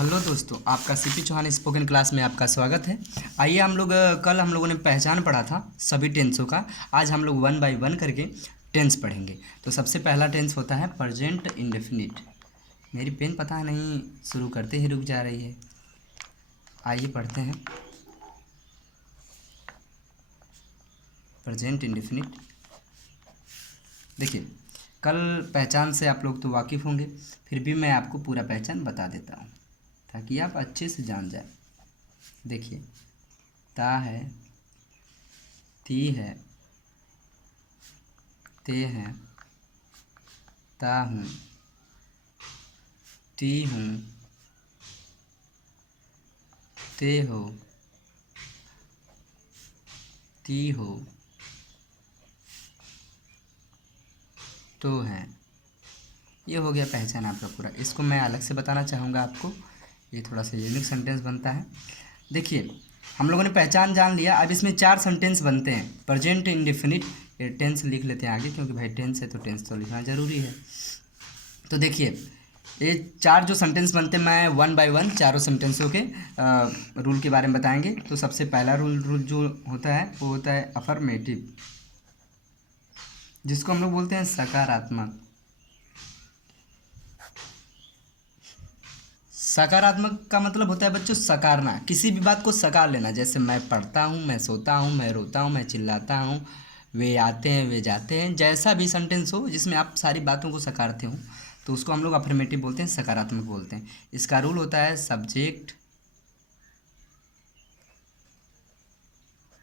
Hello दोस्तों, आपका CP Chauhan spoken class में आपका स्वागत है। आइए हम लोग कल हम लोगों ने पहचान पढ़ा था सभी टेंसों का। आज हम लोग 1 बाय 1 करके टेंस पढ़ेंगे। तो सबसे पहला टेंस होता है प्रेजेंट इंडेफिनिट। मेरी पेन पता है नहीं शुरू करते ही रुक जा रही है। आइए पढ़ते हैं प्रेजेंट इंडेफिनिट। देखिए, कल पहचान से आप लोग तो वाकिफ़ होंगे, फिर भी मैं आपको पूरा पहचान बता देता हूँ ताकि आप अच्छे से जान जाए। देखिए, ता है, ती है, ते हैं, ता हूँ, ती हूँ, ते हो, ती हो, तो हैं। ये हो गया पहचान आपका पूरा। इसको मैं अलग से बताना चाहूँगा आपको। ये थोड़ा सा यूनिक सेंटेंस बनता है। देखिए, हम लोगों ने पहचान जान लिया। अब इसमें 4 सेंटेंस बनते हैं। प्रेजेंट इंडेफिनिट, ये टेंस लिख लेते हैं आगे, क्योंकि भाई टेंस है तो टेंस तो लिखना ज़रूरी है। तो देखिए, ये 4 जो सेंटेंस बनते हैं, मैं 1 बाय 1 चारों सेंटेंसों के रूल के बारे में बताएंगे। तो सबसे पहला रूल जो होता है वो होता है अफर्मेटिव, जिसको हम लोग बोलते हैं सकारात्मक। सकारात्मक का मतलब होता है बच्चों सकारना, किसी भी बात को सकार लेना। जैसे मैं पढ़ता हूँ, मैं सोता हूँ, मैं रोता हूँ, मैं चिल्लाता हूँ, वे आते हैं, वे जाते हैं। जैसा भी सेंटेंस हो जिसमें आप सारी बातों को सकारते हो तो उसको हम लोग अफर्मेटिव बोलते हैं, सकारात्मक बोलते हैं। इसका रूल होता है सब्जेक्ट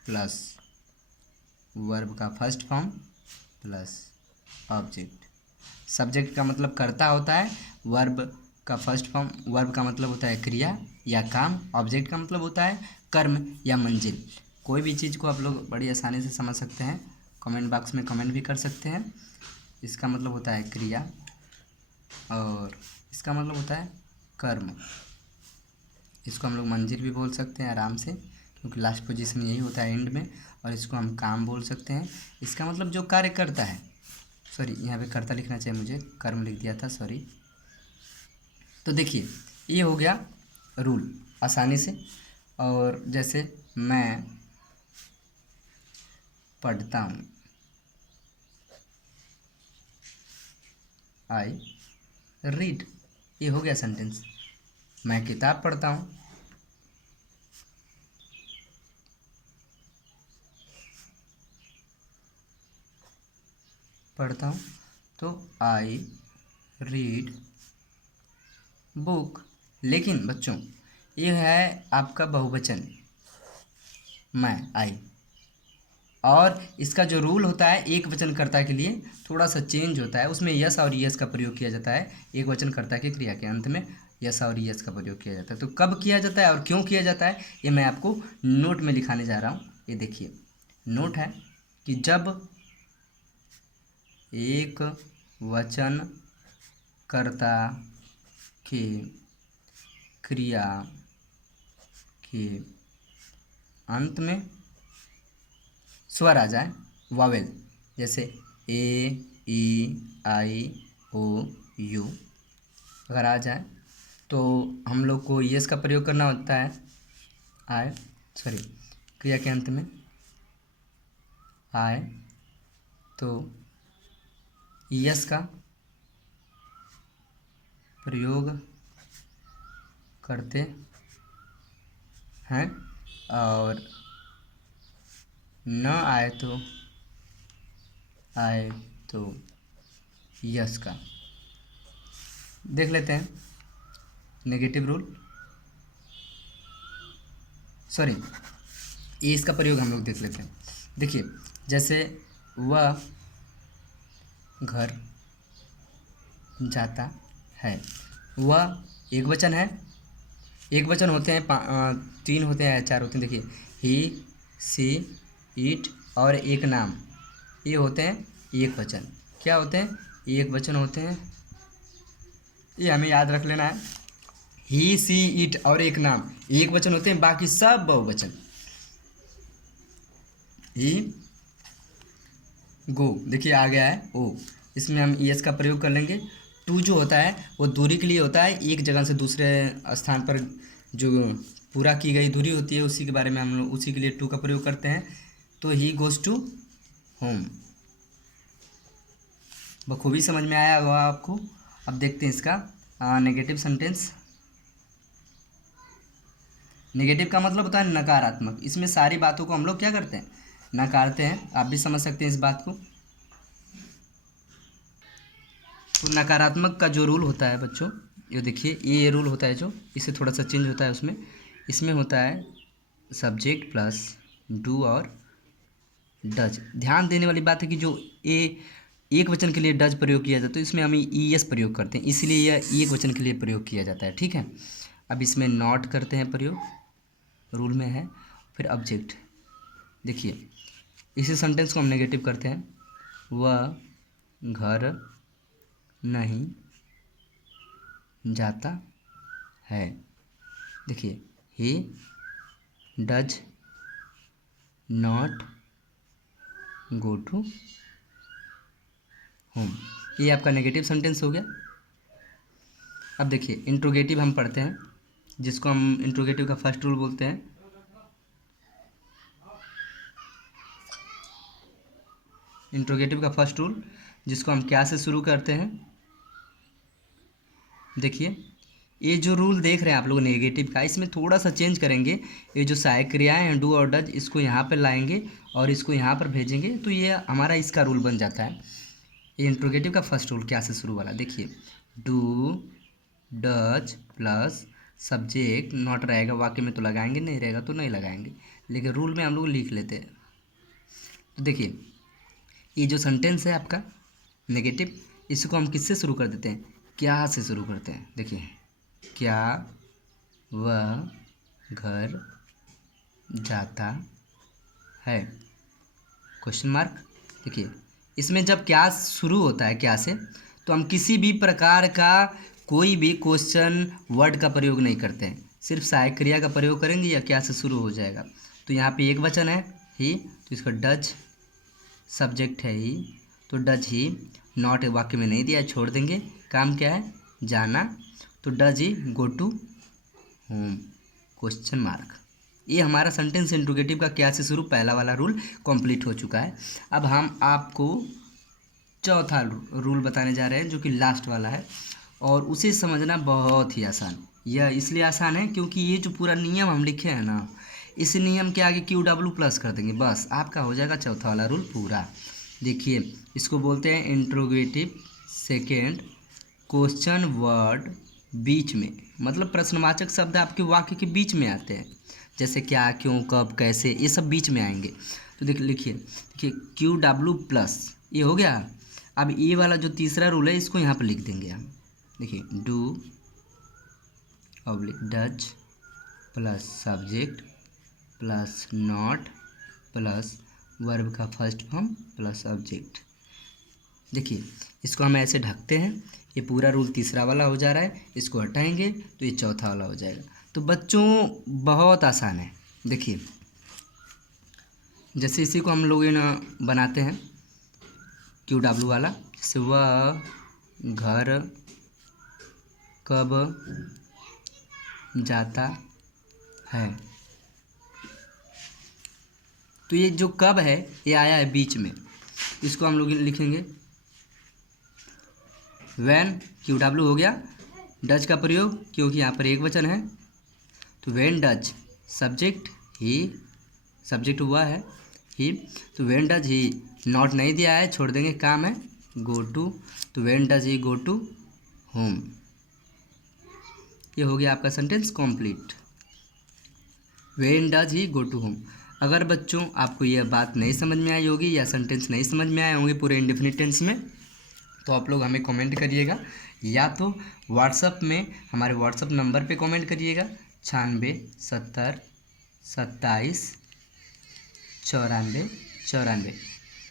प्लस वर्ब का first form plus object. Subject का मतलब कर्ता होता है, वर्ब का फर्स्ट फॉर्म, वर्ब का मतलब होता है क्रिया या काम, ऑब्जेक्ट का मतलब होता है कर्म या मंजिल। कोई भी चीज़ को आप लोग बड़ी आसानी से समझ सकते हैं, कमेंट बॉक्स में कमेंट भी कर सकते हैं। इसका मतलब होता है क्रिया और इसका मतलब होता है कर्म। इसको हम लोग मंजिल भी बोल सकते हैं आराम से, क्योंकि लास्ट पोजीशन यही होता है एंड में। और इसको हम काम बोल सकते हैं। इसका मतलब जो कार्य करता है, सॉरी यहाँ पे कर्ता लिखना चाहिए, मुझे कर्म लिख दिया था, सॉरी। तो देखिए, ये हो गया रूल आसानी से। और जैसे मैं पढ़ता हूँ, आई रीड, ये हो गया सेंटेंस। मैं किताब पढ़ता हूँ, तो आई रीड बुक। लेकिन बच्चों, ये है आपका बहुवचन, मैं आई। और इसका जो रूल होता है एक वचनकर्ता के लिए थोड़ा सा चेंज होता है। उसमें यस और यस का प्रयोग किया जाता है। एक वचनकर्ता की क्रिया के अंत में यस और यस का प्रयोग किया जाता है। तो कब किया जाता है और क्यों किया जाता है, ये मैं आपको नोट में लिखाने जा रहा हूँ। ये देखिए, नोट है कि जब एक वचनकर्ता के क्रिया के अंत में स्वर आ जाए, वावेल, जैसे ए, ई, आई, ओ, यू अगर आ जाए तो हम लोग को यस का प्रयोग करना होता है। आए, सॉरी, क्रिया के अंत में आए तो यस का प्रयोग करते हैं, और न आए तो यस का। देख लेते हैं नेगेटिव रूल, सॉरी, ये इसका प्रयोग हम लोग देख लेते हैं। देखिए, जैसे वह घर जाता है, वह एक वचन है। एक वचन होते हैं 3 होते हैं या 4 होते हैं। देखिए, ही, सी, इट और एक नाम, ये होते हैं एक वचन। क्या होते हैं? एक वचन होते हैं। ये हमें याद रख लेना है। ही, सी, इट और एक नाम एक वचन होते हैं, बाकी सब बहुवचन। ही, गो, देखिए आ गया है ओ, इसमें हम यस का प्रयोग कर लेंगे टू जो होता है वो दूरी के लिए होता है, एक जगह से दूसरे स्थान पर जो पूरा की गई दूरी होती है उसी के बारे में हम लोग उसी के लिए टू का प्रयोग करते हैं। तो ही गोज़ टू होम। बखूबी समझ में आया होगा आपको। अब देखते हैं इसका नेगेटिव सेंटेंस। नेगेटिव का मतलब होता है नकारात्मक। इसमें सारी बातों को हम लोग क्या करते हैं, नकारते हैं। आप भी समझ सकते हैं इस बात को। तो नकारात्मक का जो रूल होता है बच्चों, ये देखिए ये रूल होता है जो, इससे थोड़ा सा चेंज होता है उसमें। इसमें होता है सब्जेक्ट प्लस डू और डज। ध्यान देने वाली बात है कि जो एक वचन के लिए डज प्रयोग किया जाता है तो इसमें हम ईएस प्रयोग करते हैं, इसलिए यह एक वचन के लिए प्रयोग किया जाता है। ठीक है। अब इसमें नॉट करते हैं प्रयोग, रूल में है। फिर ऑब्जेक्ट। देखिए इसी सेंटेंस को हम नेगेटिव करते हैं। वह घर नहीं जाता है। देखिए he does not go to home. ये आपका नेगेटिव सेंटेंस हो गया। अब देखिए इंट्रोगेटिव हम पढ़ते हैं, जिसको हम इंट्रोगेटिव का फर्स्ट रूल बोलते हैं। इंट्रोगेटिव का फर्स्ट रूल जिसको हम क्या से शुरू करते हैं। देखिए ये जो रूल देख रहे हैं आप लोग नेगेटिव का, इसमें थोड़ा सा चेंज करेंगे। ये जो सहायक क्रियाएं हैं डू और डज, इसको यहाँ पर लाएंगे और इसको यहाँ पर भेजेंगे, तो ये हमारा इसका रूल बन जाता है। ये इंट्रोगेटिव का फर्स्ट रूल क्या से शुरू वाला। देखिए do does plus subject not रहेगा, वाक्य में तो लगाएंगे, नहीं रहेगा तो नहीं लगाएंगे, लेकिन रूल में हम लोग लिख लेते हैं। तो देखिए ये जो सेंटेंस है आपका नेगेटिव, इसको हम किससे शुरू कर देते हैं, क्या से शुरू करते हैं। देखिए क्या वह घर जाता है, क्वेश्चन मार्क। देखिए इसमें जब क्या शुरू होता है क्या से, तो हम किसी भी प्रकार का कोई भी क्वेश्चन वर्ड का प्रयोग नहीं करते हैं, सिर्फ सहायक क्रिया का प्रयोग करेंगे या क्या से शुरू हो जाएगा। तो यहाँ पे एक वचन है ही, तो इसका डज सब्जेक्ट है ही, तो डज ही। नॉट वाक्य में नहीं दिया है, छोड़ देंगे। काम क्या है, जाना, तो does he go to home, question mark. ये हमारा सेंटेंस इंट्रोगेटिव का क्या से शुरू पहला वाला रूल कंप्लीट हो चुका है। अब हम आपको चौथा रूल बताने जा रहे हैं जो कि लास्ट वाला है, और उसे समझना बहुत ही आसान। यह इसलिए आसान है क्योंकि ये जो पूरा नियम हम लिखे हैं ना, इस नियम के आगे QW प्लस कर देंगे, बस आपका हो जाएगा चौथा वाला रूल पूरा। देखिए इसको बोलते हैं इंट्रोगेटिव सेकेंड क्वेश्चन वर्ड बीच में, मतलब प्रश्नवाचक शब्द आपके वाक्य के बीच में आते हैं, जैसे क्या, क्यों, कब, कैसे, ये सब बीच में आएंगे। तो देखिए QW प्लस ये हो गया। अब ये वाला जो तीसरा रूल है इसको यहाँ पर लिख देंगे हम। देखिए do oblique does plus subject plus not plus verb का फर्स्ट फॉर्म प्लस ऑब्जेक्ट। देखिए इसको हम ऐसे ढकते हैं, ये पूरा रूल तीसरा वाला हो जा रहा है, इसको हटाएंगे तो ये चौथा वाला हो जाएगा। तो बच्चों बहुत आसान है। देखिए जैसे इसी को हम लोग ना बनाते हैं QW वाला, जैसे वह घर कब जाता है, तो ये जो कब है ये आया है बीच में, इसको हम लोग लिखेंगे व्हेन। QW हो गया। डज का प्रयोग क्योंकि यहाँ पर एक वचन है, तो when does subject he, subject हुआ है ही, तो व्हेन डज ही। नॉट नहीं दिया है, छोड़ देंगे, काम है गो टू, तो when does he go to home. ये हो गया आपका sentence complete, when does he go to home. अगर बच्चों आपको यह बात नहीं समझ में आई होगी या सेंटेंस नहीं समझ में आए होंगे पूरे इंडेफिनिट टेंस में, तो आप लोग हमें कमेंट करिएगा, या तो व्हाट्सअप में हमारे व्हाट्सअप नंबर पे कमेंट करिएगा 9670279494।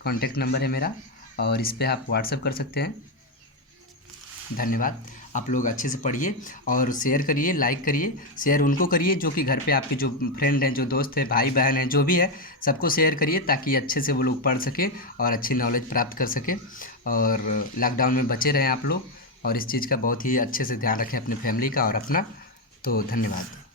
कॉन्टैक्ट नंबर है मेरा, और इस पर आप व्हाट्सअप कर सकते हैं। धन्यवाद। आप लोग अच्छे से पढ़िए और शेयर करिए, लाइक करिए। शेयर उनको करिए जो कि घर पे आपके जो फ्रेंड हैं, जो दोस्त हैं, भाई बहन हैं, जो भी है, सबको शेयर करिए ताकि अच्छे से वो लोग पढ़ सके और अच्छी नॉलेज प्राप्त कर सके, और लॉकडाउन में बचे रहें आप लोग। और इस चीज़ का बहुत ही अच्छे से ध्यान रखें अपने फैमिली का और अपना। तो धन्यवाद।